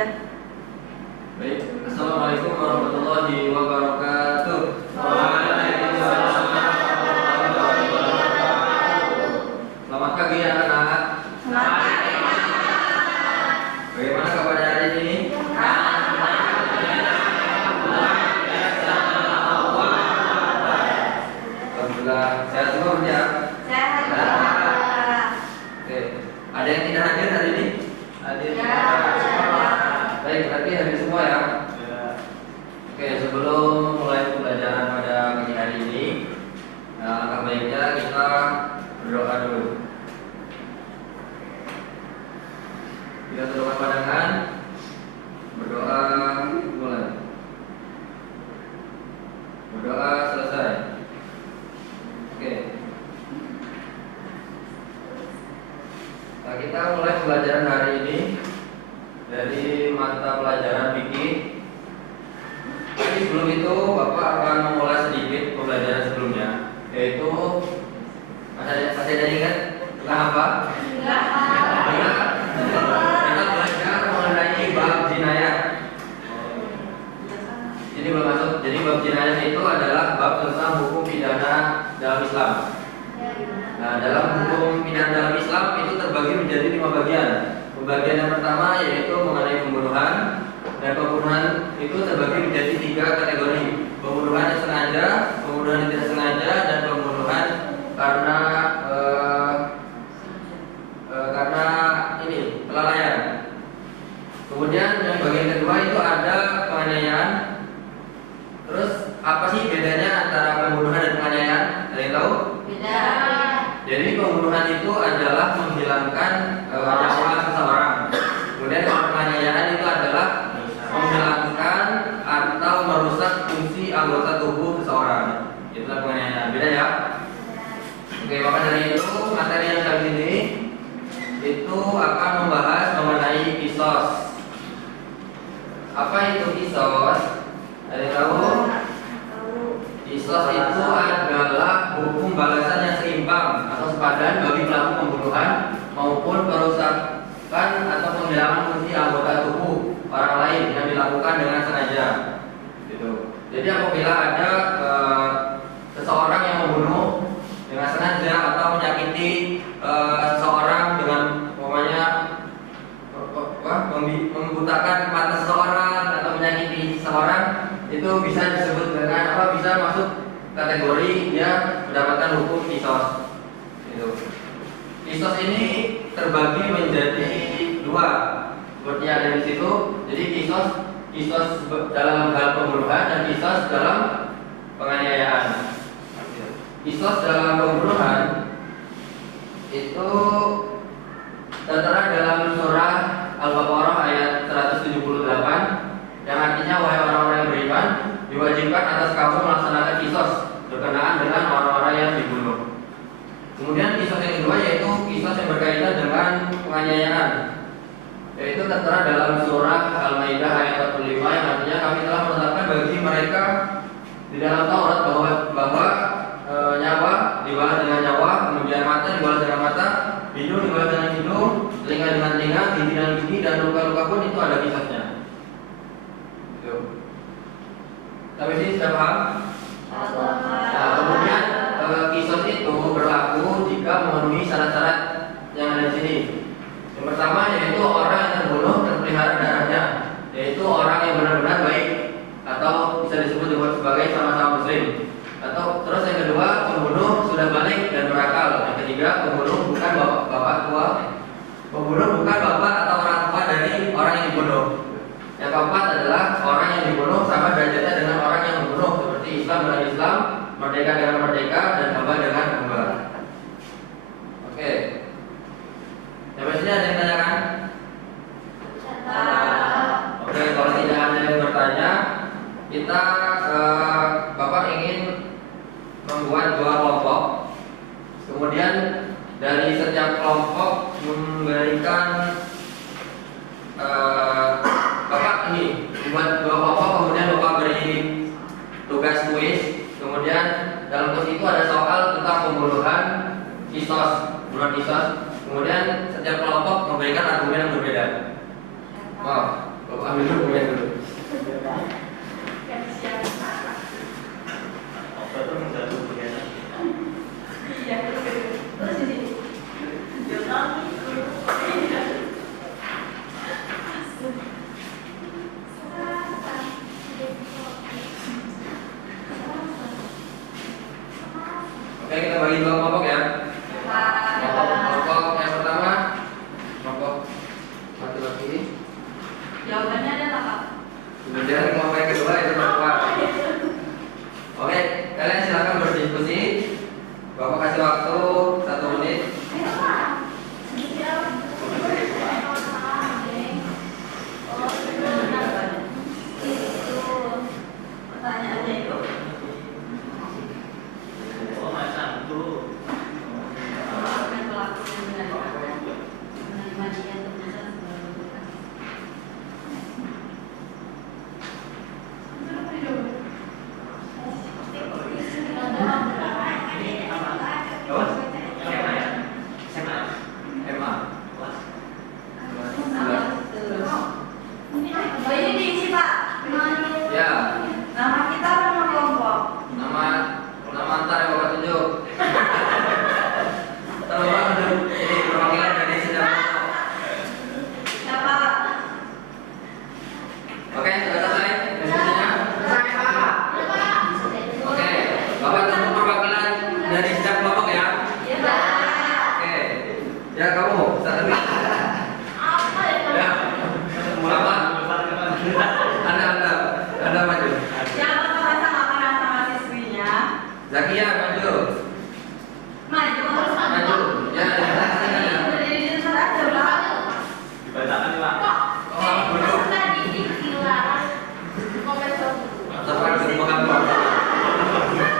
Dah. Baik, Assalamualaikum warahmatullahi wabarakatuh. Waalaikumsalam warahmatullahi wabarakatuh. Selamat pagi anak-anak. Bagaimana kabarnya hari ini? Alhamdulillah, sehat semua ya? Oke, ada yang tidak hadir hari ini? Hadir. Baik, berarti hadir semua ya? Oke, sebelum mulai pembelajaran pada pagi hari ini, alangkah baiknya kita berdoa dulu. Kita tundukkan pandangan, berdoa mulai. Berdoa selesai. Oke. Nah, kita mulai pembelajaran hari ini dari mata pelajaran fikih. Tapi sebelum itu Bapak akan memulai sedikit pembelajaran sebelumnya, yaitu masih ada ingat tentang apa? Kita belajar mengenai bab jinayah. Jadi belum masuk. Jadi bab jinayah itu adalah bab tentang hukum pidana dalam Islam. Nah, dalam hukum pidana dalam Islam itu terbagi menjadi 5 bagian. Pembagian yang pertama yaitu mengenai pembunuhan. Dan pembunuhan itu terbagi menjadi 3 kategori: pembunuhan yang sengaja, pembunuhan yang tidak sengaja, dan pembunuhan karena ini kelalaian. Kemudian yang bagian kedua itu ada penganiayaan. Terus apa sih bedanya antara pembunuhan dan penganiayaan? Ada yang tahu? Beda. Jadi pembunuhan itu adalah menghilangkan nyawa seseorang. Kemudian penganiayaan itu adalah menghilangkan atau merusak fungsi anggota tubuh seseorang. Itulah penganiayaan. Beda ya? Oke, maka dari itu materi yang kali ini itu akan membahas mengenai kisos. Apa itu kisos? Ada yang tahu? Kisos itu adalah hukum balasan yang seimbang atau sepadan bagi pelaku pembunuhan maupun perusakan atau penghilangan fungsi anggota tubuh orang lain yang dilakukan dengan sengaja. Gitu. Jadi apabila ada seseorang yang membunuh dengan sengaja atau menyakiti seseorang dengan membutakan mata seseorang atau menyakiti seseorang, itu bisa disebut dengan apa? Bisa masuk kategori dia mendapatkan hukum kisos. Gitu. Kisos ini terbagi menjadi 2, seperti ada di situ. Jadi kisos dalam hal pembunuhan dan kisos dalam penganiayaan. Kisos dalam pembunuhan itu tertera dalam surah Al-Baqarah ayat 178 yang artinya, wahai orang-orang yang beriman, diwajibkan atas kamu melaksanakan kisos berkenaan dengan orang-orang yang dibunuh. Kemudian kisos yang kedua yaitu kisos yang berkaitan dengan penganiayaan, yaitu tertera dalam surah Al-Maidah ayat 45 yang artinya, kami telah menetapkan bagi mereka di dalam Taurat bahwa nyawa dibalas dengan nyawa, kemudian mata dibalas dengan mata, hidung dibalas dengan hidung, telinga dengan telinga, gigi dengan gigi, dan luka-luka pun itu ada kisosnya. Sampai sini sudah paham? Nah, kemudian kisos itu berlaku jika memenuhi syarat-syarat yang ada di sini. Yang pertama yaitu orang yang terbunuh terpelihara darahnya, yaitu orang yang benar-benar baik atau bisa disebut sebagai sama-sama muslim. Atau terus yang kedua, pembunuh sudah balik dan berakal. Yang ketiga, pembunuh bukan bapak tua. Pembunuh bukan bapak atau orang tua dari orang yang dibunuh. Yang keempat adalah orang yang dibunuh sama derajatnya dengan orang yang membunuh, seperti Islam dengan Islam, merdeka dengan merdeka, dan hamba dengan hamba. Oke. Sampai sini ada yang tanyakan? Oke, kalau tidak ada yang bertanya, kita Bapak ingin membuat 2 kelompok. Kemudian dari setiap kelompok memberikan Bapak ini membuat 2 kelompok, kemudian Bapak beri tugas kuis. Kemudian dalam kuis itu ada soal tentang pembunuhan kisos, pembunuhan kisos. Kemudian setiap kelompok memberikan argumen yang berbeda. Oh, Bapak ambil dokumen dulu. Oke, kita bagi dua kelompok ya. Kelompok yang pertama, kelompok laki-laki. Jawabannya ada apa? Kemudian kelompok yang kedua itu perempuan. Oke, kalian silakan berdiskusi. Bapak kasih waktu 1 menit. Pertanyaannya itu oh, ini diisi Pak. Ya, Nama kita nama kelompok. nama antar yang Bapak tunjuk. Kalau Bapak tunjuk ini perwakilan dari sedang kelompok. Siapa? Oke, sudah selesai diskusinya? Oke, Bapak tunjuk perwakilan dari setiap kelompok ya. Iya Pak. Oke, ya kamu satu menit. Ya, Bapak, anda maju. Siapa merasa makanan sama siswinya? Zakia maju, Maju harus maju. Ya, ya. Berdiri di tempat aja Pak. Oh, kamu duduk. Sampai bertemu kamu. Ya.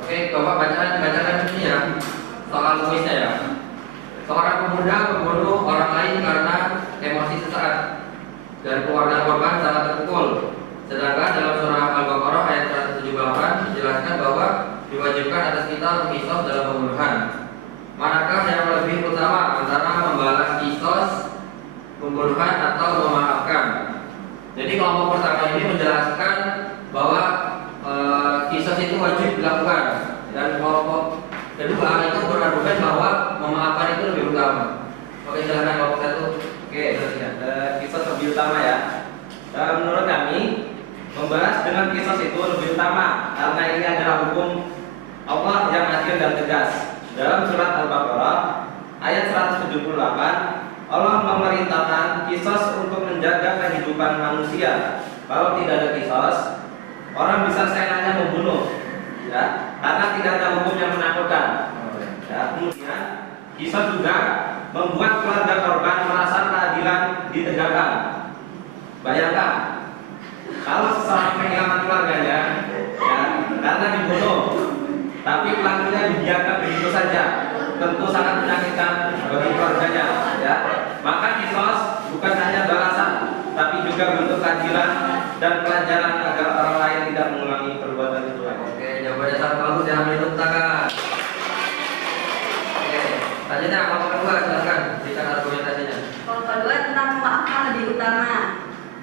Oke, Bapak bacakan ini ya. Soal kuisnya ya. Seorang pemuda membunuh orang lain karena emosi sesaat dan keluarga korban sangat terpukul. Sedangkan dalam surah Al-Baqarah ayat 178 dijelaskan bahwa diwajibkan atas kita mengisos dalam pembunuhan. Manakah yang lebih utama antara membalas kisos, pembunuhan atau memaafkan? Jadi kelompok pertama ini menjelaskan bahwa kisos itu wajib dilakukan, dan kelompok kedua itu berargumen bahwa memaafkan itu lebih utama. Oke, silakan kelompok satu. Oke, kisos lebih utama ya. Menurut kami, membalas dengan kisos itu lebih utama karena ini adalah hukum Allah yang adil dan tegas. Dalam surat Al-Baqarah ayat 178, Allah memerintahkan kisos untuk menjaga kehidupan manusia. Kalau tidak ada kisos, orang bisa seenaknya membunuh, ya, karena tidak ada hukum yang menakutkan. Ya, kemudian kisos juga membuat keluarga korban merasa keadilan ditegakkan. Bayangkan kalau seseorang kehilangan keluarganya, ya, karena dibunuh, tapi pelakunya dibiarkan begitu saja, tentu sangat menyakitkan bagi keluarganya. Ya, maka kisos bukan hanya balasan, tapi juga bentuk keadilan dan pelajaran agar orang lain tidak mengulangi perbuatan itu lagi. Oke, jawabannya sangat bagus, jangan menunjuk tangan. Oke, selanjutnya kelompok kedua, silakan berikan argumentasinya. Kelompok kedua tentang memaafkan lebih utama.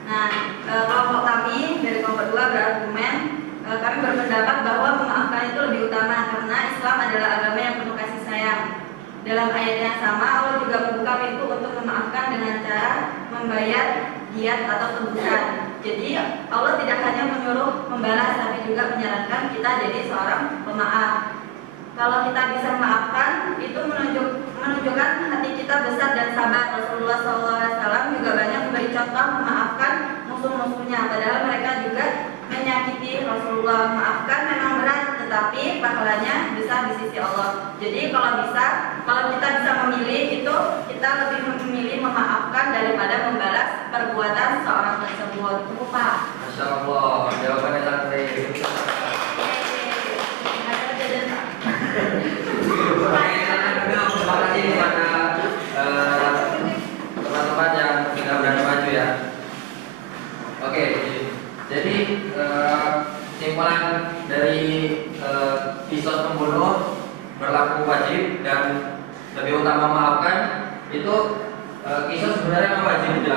Nah, kelompok kami dari kelompok kedua berargumen, kami berpendapat bahwa memaafkan itu lebih utama karena Islam adalah agama yang penuh kasih sayang. Dalam ayat yang sama, Allah juga membuka pintu untuk memaafkan dengan cara membayar diat atau tebusan. Jadi Allah tidak hanya menyuruh membalas, tapi juga menyarankan kita jadi seorang pemaaf. Kalau kita bisa memaafkan, itu menunjukkan hati kita besar dan sabar. Rasulullah SAW juga banyak memberi contoh memaafkan musuh-musuhnya, padahal mereka juga menyakiti Rasulullah. Memaafkan memang berat, tetapi pahalanya besar di sisi Allah. Jadi kalau kita bisa memilih, itu kita lebih memilih memaafkan daripada membalas perbuatan seorang tersebut. Pak. Masya Allah, jawabannya sangat baik. Terima kasih kepada teman-teman yang sudah berani maju ya. Oke, jadi kesimpulan dari kisos pembunuh berlaku wajib dan lebih utama memaafkan itu kisos sebenarnya memang wajib dilakukan.